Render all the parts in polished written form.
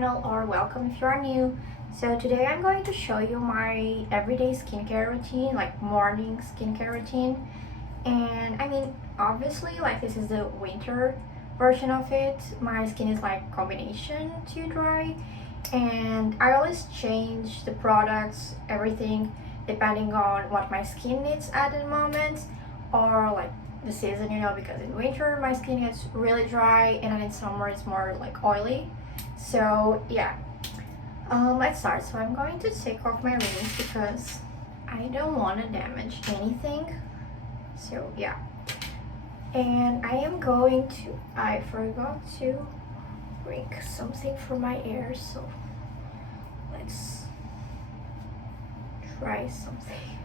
channel, or welcome if you are new. So today I'm going to show you my everyday skincare routine, like morning skincare routine. And I mean, obviously, like, this is the winter version of it. My skin is like combination too dry, and I always change the products, everything, depending on what my skin needs at the moment, or like the season, because in winter my skin gets really dry, and then in summer it's more like oily. So yeah, let's start. So I'm going to take off my rings because I don't want to damage anything. So yeah, and I am going to, I forgot to bring something for my ears, so let's try something.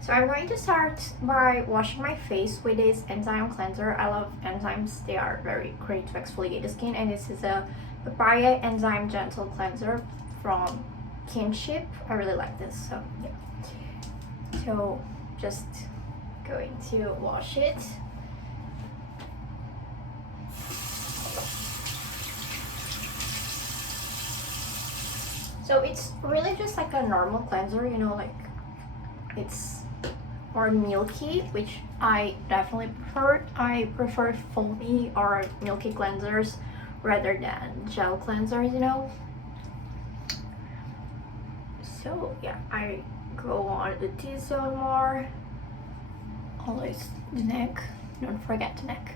So I'm going to start by washing my face with this enzyme cleanser. I love enzymes, they are very great to exfoliate the skin, and this is a papaya enzyme gentle cleanser from Kinship. I really like this, so yeah. So just going to wash it. So it's really just like a normal cleanser, like it's more milky, which I definitely prefer. I prefer foamy or milky cleansers rather than gel cleansers. So yeah, I go on the T-zone more. Always the neck, don't forget the neck.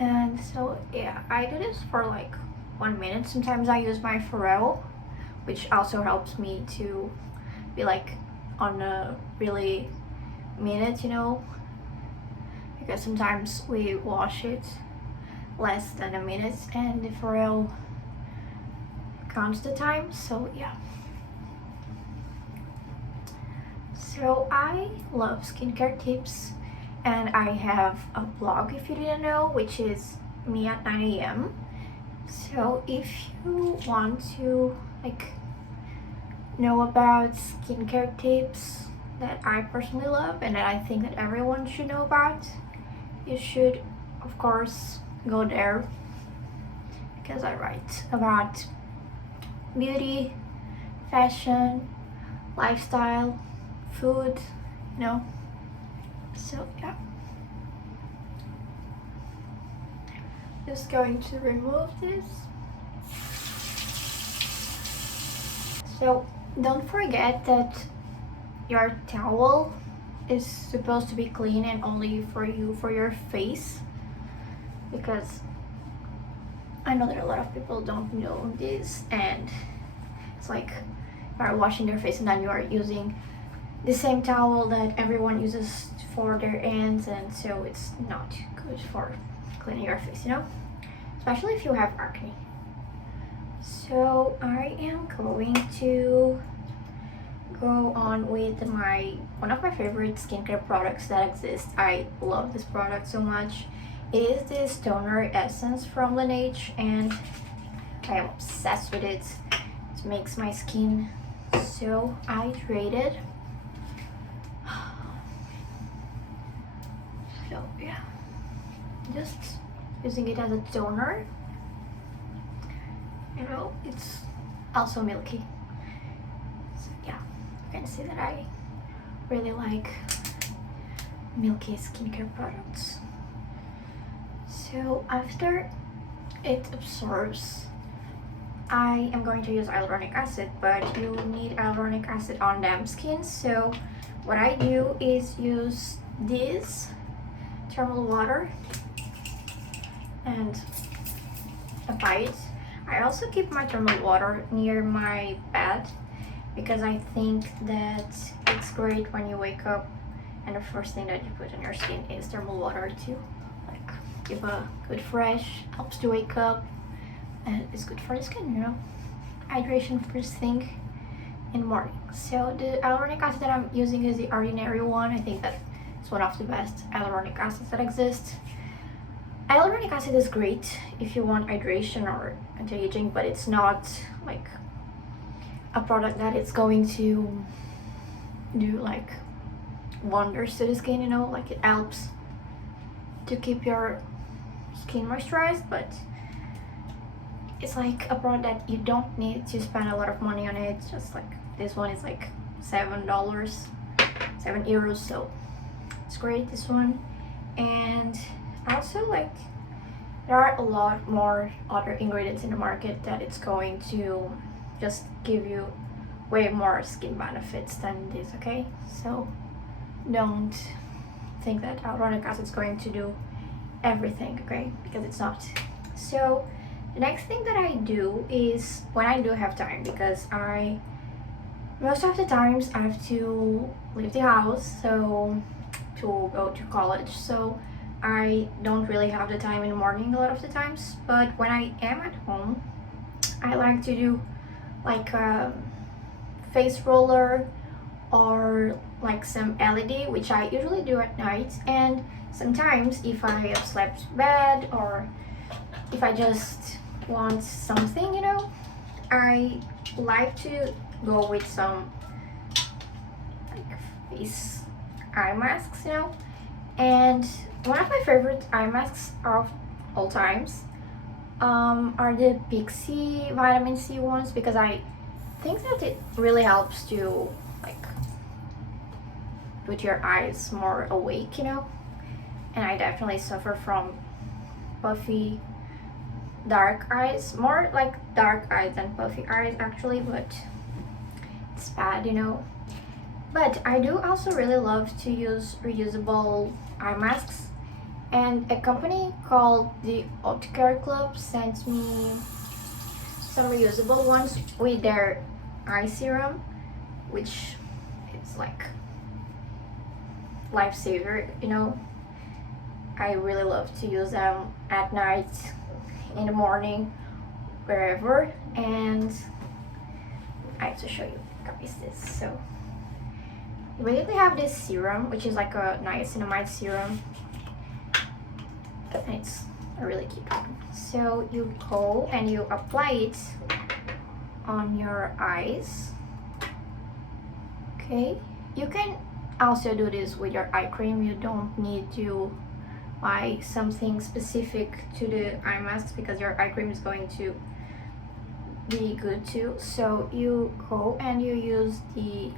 And so yeah, I do this for like 1 minute. Sometimes I use my Pharrell, which also helps me to be like on a really minute, because sometimes we wash it less than a minute and the Pharrell counts the time. So yeah, so I love skincare tips, and I have a blog, if you didn't know, which is me at 9 a.m. So if you want to like know about skincare tips that I personally love and that I think that everyone should know about, you should of course go there, because I write about beauty, fashion, lifestyle, food, so yeah. Just going to remove this. So don't forget that your towel is supposed to be clean and only for your face, because I know that a lot of people don't know this, and it's like you are washing their face and then you are using the same towel that everyone uses for their hands, and so it's not good for cleaning your face, especially if you have acne. So I am going to go on with one of my favorite skincare products that exist. I love this product so much. It is this toner essence from Laneige, and I am obsessed with it. It makes my skin so hydrated. So yeah, just using it as a toner. It's also milky. So yeah, you can see that I really like milky skincare products. So after it absorbs, I am going to use hyaluronic acid, but you need hyaluronic acid on damp skin. So what I do is use this thermal water and apply it. I also keep my thermal water near my bed because I think that it's great when you wake up and the first thing that you put on your skin is thermal water to like give a good fresh, helps to wake up, and it's good for the skin, hydration first thing in the morning. So the hyaluronic acid that I'm using is the ordinary one. I think that it's one of the best hyaluronic acids that exist. Hyaluronic acid is great if you want hydration or anti-aging, but it's not like a product that it's going to do like wonders to the skin, like it helps to keep your skin moisturized, but it's like a product that you don't need to spend a lot of money on it. It's just like this one is like $7, €7, so it's great, this one. And also, like, there are a lot more other ingredients in the market that it's going to just give you way more skin benefits than this, okay? So don't think that hyaluronic acid is going to do everything, okay? Because it's not. So the next thing that I do is, when I do have time, because most of the times I have to leave the house so to go to college, so I don't really have the time in the morning a lot of the times. But when I am at home, I like to do like a face roller or like some LED, which I usually do at night. And sometimes if I have slept bad, or if I just want something, you know, I like to go with some like face eye masks, you know. And one of my favorite eye masks of all times are the Pixi vitamin C ones, because I think that it really helps to like put your eyes more awake, you know. And I definitely suffer from puffy dark eyes, more like dark eyes than puffy eyes actually, but it's bad, you know. But I do also really love to use reusable eye masks, and a company called the Haute Club sent me some reusable ones with their eye serum, which is like lifesaver, you know. I really love to use them at night, in the morning, wherever. And I have to show you guys this. So you basically have this serum, which is like a niacinamide serum, and it's a really cute one. So you go and you apply it on your eyes. Okay, you can also do this with your eye cream. You don't need to buy something specific to the eye masks, because your eye cream is going to be good too. So you go and you use the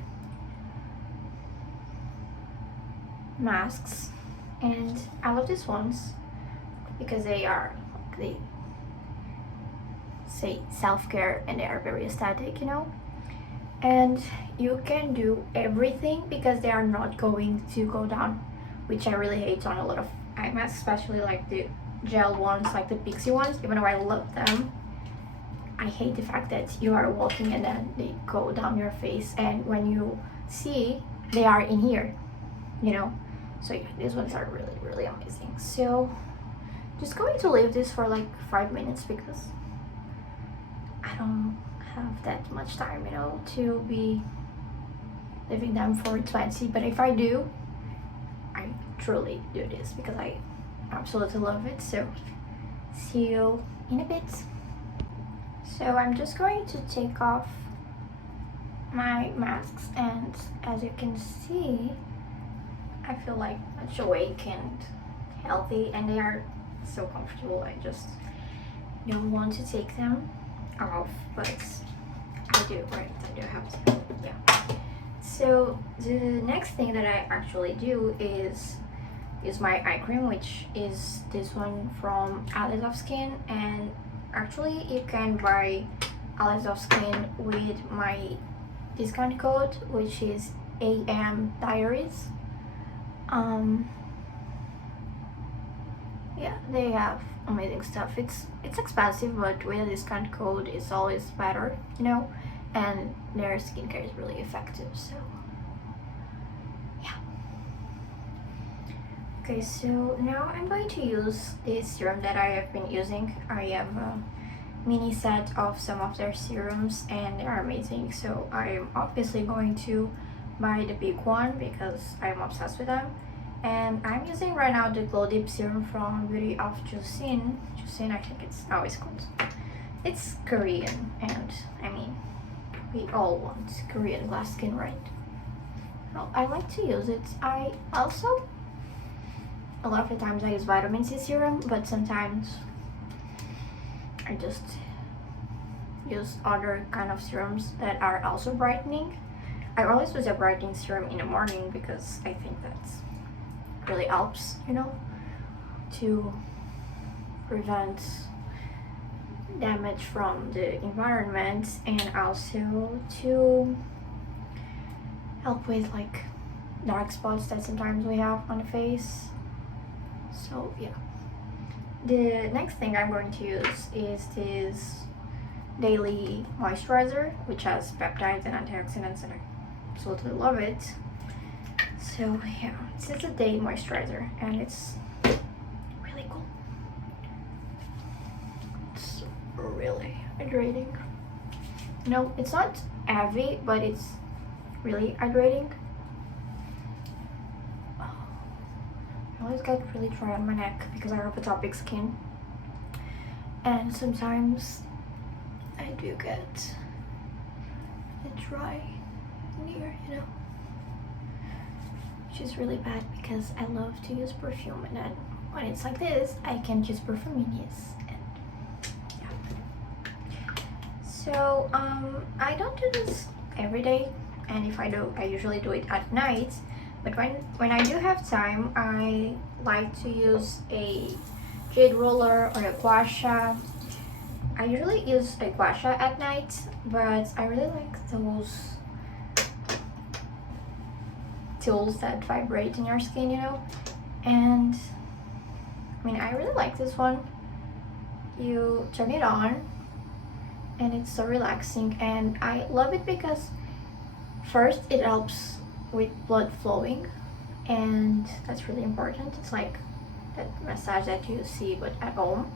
masks, and I love these ones because they say self-care and they are very aesthetic, you know. And you can do everything because they are not going to go down, which I really hate on a lot of eye masks, especially like the gel ones, like the Pixi ones. Even though I love them, I hate the fact that you are walking and then they go down your face, and when you see, they are in here, you know. So yeah, these ones are really, really amazing. So just going to leave this for like 5 minutes, because I don't have that much time, you know, to be leaving them for 20. But if I do, I truly do this because I absolutely love it. So see you in a bit. So I'm just going to take off my masks, and as you can see, I feel like much awake and healthy, and they are so comfortable. I just don't want to take them off, but I do, right? I do have to, yeah. So the next thing that I actually do is use my eye cream, which is this one from Alice of Skin. And actually you can buy Alice of Skin with my discount code, which is AM Diaries. Yeah, they have amazing stuff. It's expensive, but with a discount code it's always better, you know. And their skincare is really effective, so yeah. Okay, so now I'm going to use this serum that I have been using. I have a mini set of some of their serums and they are amazing, so I am obviously going to buy the big one because I'm obsessed with them. And I'm using right now the Glow Dip serum from Beauty of Joseon. Joseon, I think it's how it's called. It's Korean, and I mean, we all want Korean glass skin, right? Well, I like to use it. I also, a lot of the times I use vitamin C serum, but sometimes I just use other kind of serums that are also brightening. I always use a brightening serum in the morning because I think that's really helps, you know, to prevent damage from the environment and also to help with like dark spots that sometimes we have on the face. So yeah, the next thing I'm going to use is this daily moisturizer, which has peptides and antioxidants, and I absolutely love it. So yeah, this is a day moisturizer and it's really cool. It's really hydrating. No, it's not heavy, but it's really hydrating. I always get really dry on my neck because I have atopic skin, and sometimes I do get it dry in here, you know, which is really bad because I love to use perfume, and then when it's like this I can use Perfuminius. And yeah, so I don't do this every day, and if I do, I usually do it at night. But when I do have time, I like to use a jade roller or a gua sha. I usually use a gua sha at night, but I really like those tools that vibrate in your skin, you know. And I mean, I really like this one. You turn it on and it's so relaxing, and I love it because first it helps with blood flowing, and that's really important. It's like that massage that you see but at home.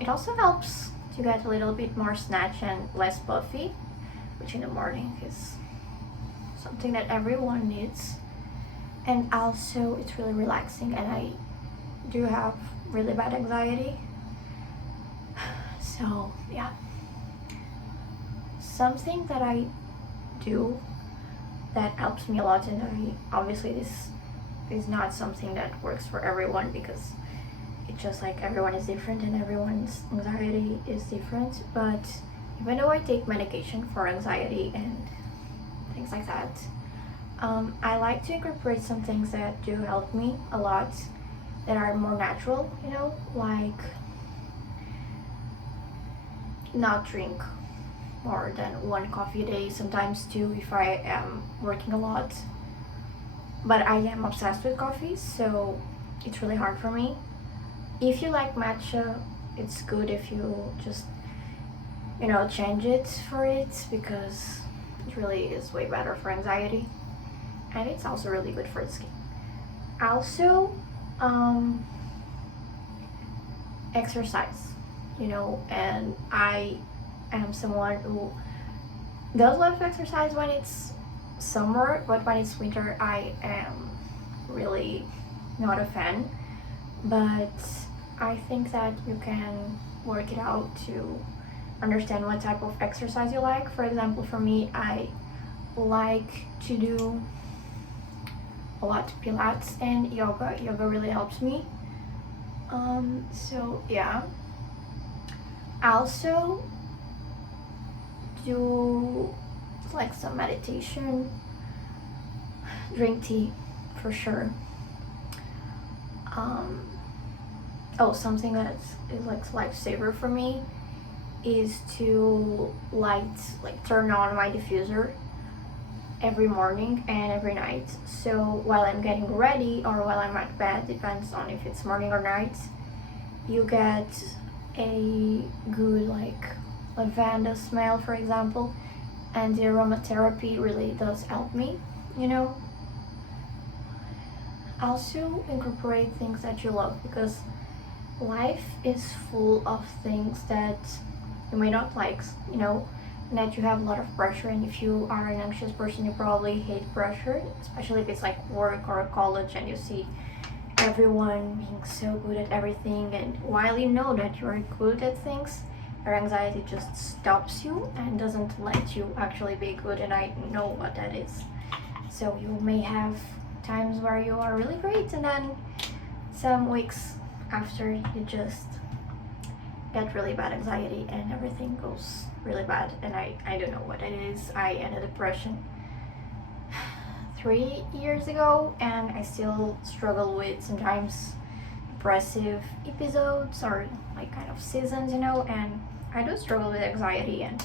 It also helps to get a little bit more snatch and less puffy, which in the morning is something that everyone needs. And also it's really relaxing, and I do have really bad anxiety, so yeah. Something that I do that helps me a lot, and obviously this is not something that works for everyone because it's just like everyone is different and everyone's anxiety is different. But even though I take medication for anxiety and things like that, I like to incorporate some things that do help me a lot, that are more natural, you know, like not drink more than 1 coffee a day, sometimes 2 if I am working a lot. But I am obsessed with coffee, so it's really hard for me. If you like matcha, it's good if you just, you know, change it for it, because it really is way better for anxiety, and it's also really good for the skin. Also, exercise, you know, and I am someone who does love to exercise when it's summer, but when it's winter I am really not a fan. But I think that you can work it out to understand what type of exercise you like. For example, for me, I like to do a lot of Pilates and yoga. Yoga really helps me. So yeah. I also do like some meditation, drink tea for sure. Something that is like lifesaver for me is to turn on my diffuser every morning and every night. So while I'm getting ready or while I'm at bed, depends on if it's morning or night, you get a good like lavender smell, for example, and the aromatherapy really does help me, you know. Also incorporate things that you love, because life is full of things that you may not like, you know, and that you have a lot of pressure. And if you are an anxious person, you probably hate pressure, especially if it's like work or college and you see everyone being so good at everything, and while you know that you are good at things, your anxiety just stops you and doesn't let you actually be good, and I know what that is. So you may have times where you are really great, and then some weeks after you just get really bad anxiety and everything goes really bad, and I don't know what it is. I ended depression 3 years ago, and I still struggle with sometimes depressive episodes or like kind of seasons, you know, and I do struggle with anxiety, and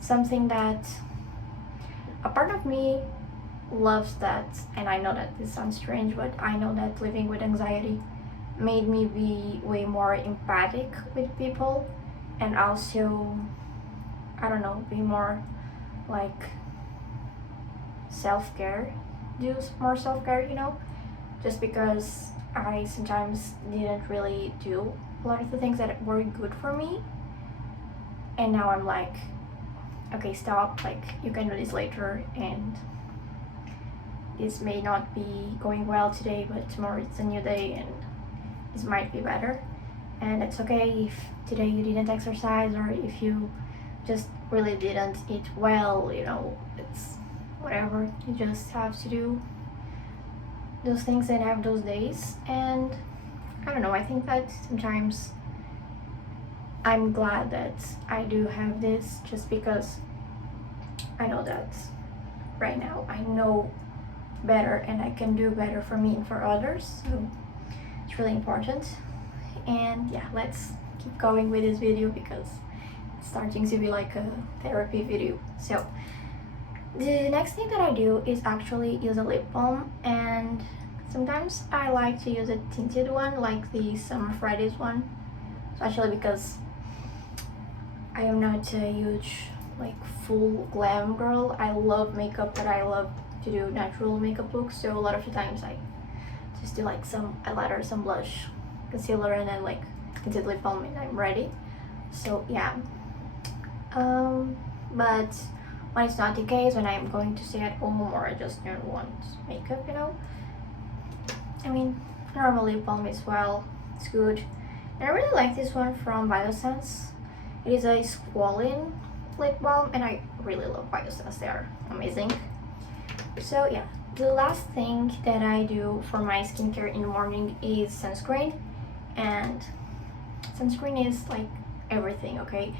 something that a part of me loves that. And I know that this sounds strange, but I know that living with anxiety made me be way more empathic with people, and also, I don't know, be more like self-care, do more self-care, you know, just because I sometimes didn't really do a lot of the things that were good for me, and now I'm like, okay, stop, like you can do this later, and this may not be going well today, but tomorrow it's a new day and this might be better. And it's okay if today you didn't exercise, or if you just really didn't eat well, you know, it's whatever. You just have to do those things and have those days. And I don't know, I think that sometimes I'm glad that I do have this, just because I know that right now I know better and I can do better for me and for others. So it's really important. And yeah, let's keep going with this video because it's starting to be like a therapy video. So the next thing that I do is actually use a lip balm, and sometimes I like to use a tinted one like the Summer Fridays one, especially because I am not a huge like full glam girl. I love makeup, but I love to do natural makeup looks, so a lot of the times I just do like some eyeliner, some blush, concealer, and then like tinted lip balm, and I'm ready. So yeah, but when it's not the case, when I'm going to stay at home or I just don't want makeup, you know, I mean, normal lip balm as well, it's good. And I really like this one from Biosense. It is a squalene lip balm, and I really love Biosense, they are amazing. So yeah, the last thing that I do for my skincare in the morning is sunscreen. And sunscreen is like everything, okay?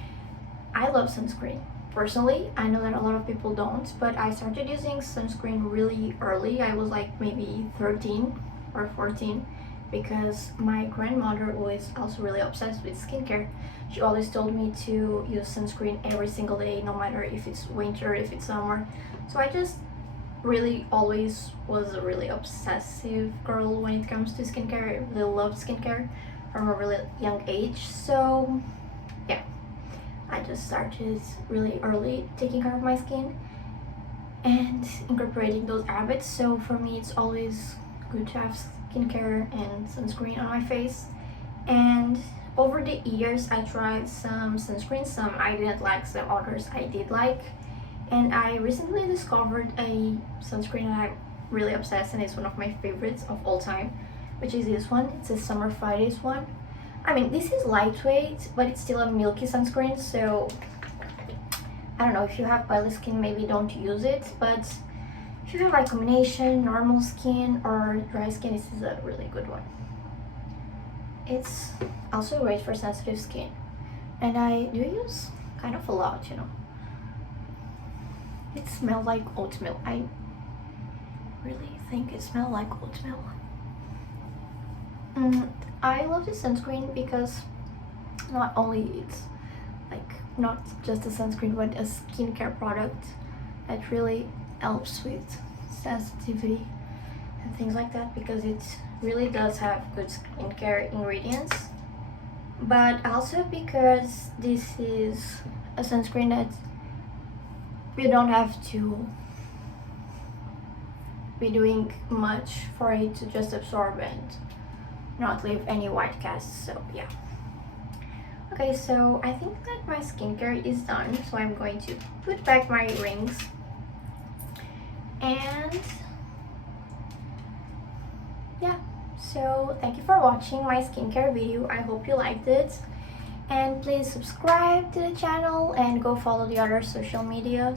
I love sunscreen. Personally, I know that a lot of people don't, but I started using sunscreen really early. I was like maybe 13 or 14, because my grandmother was also really obsessed with skincare. She always told me to use sunscreen every single day, no matter if it's winter, if it's summer. So I just really always was a really obsessive girl when it comes to skincare. I really loved skincare from a really young age. So yeah, I just started really early taking care of my skin and incorporating those habits. So for me, it's always good to have skincare and sunscreen on my face. And over the years, I tried some sunscreens, some I didn't like, some others I did like. And I recently discovered a sunscreen that I'm really obsessed, and it's one of my favorites of all time, which is this one. It's a Summer Fridays one. I mean, this is lightweight, but it's still a milky sunscreen, so I don't know, if you have oily skin, maybe don't use it, but if you have like combination, normal skin or dry skin, this is a really good one. It's also great for sensitive skin, and I do use kind of a lot, you know. It smells like oatmeal. I really think it smells like oatmeal. I love this sunscreen because not only it's like not just a sunscreen, but a skincare product that really helps with sensitivity and things like that, because it really does have good skincare ingredients. But also because this is a sunscreen that you don't have to be doing much for it to just absorb and not leave any white casts. So yeah. Okay, so I think that my skincare is done, so I'm going to put back my rings. And yeah, so thank you for watching my skincare video. I hope you liked it, and please subscribe to the channel and go follow the other social media,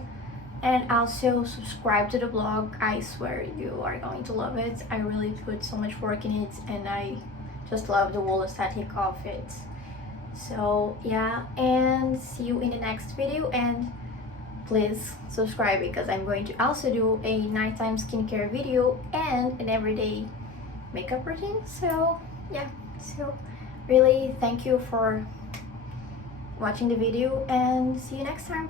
and also subscribe to the blog. I swear you are going to love it. I really put so much work in it, and I just love the whole aesthetic of it. So yeah, and see you in the next video, and please subscribe because I'm going to also do a nighttime skincare video and an everyday makeup routine. So yeah, so really thank you for watching the video and see you next time.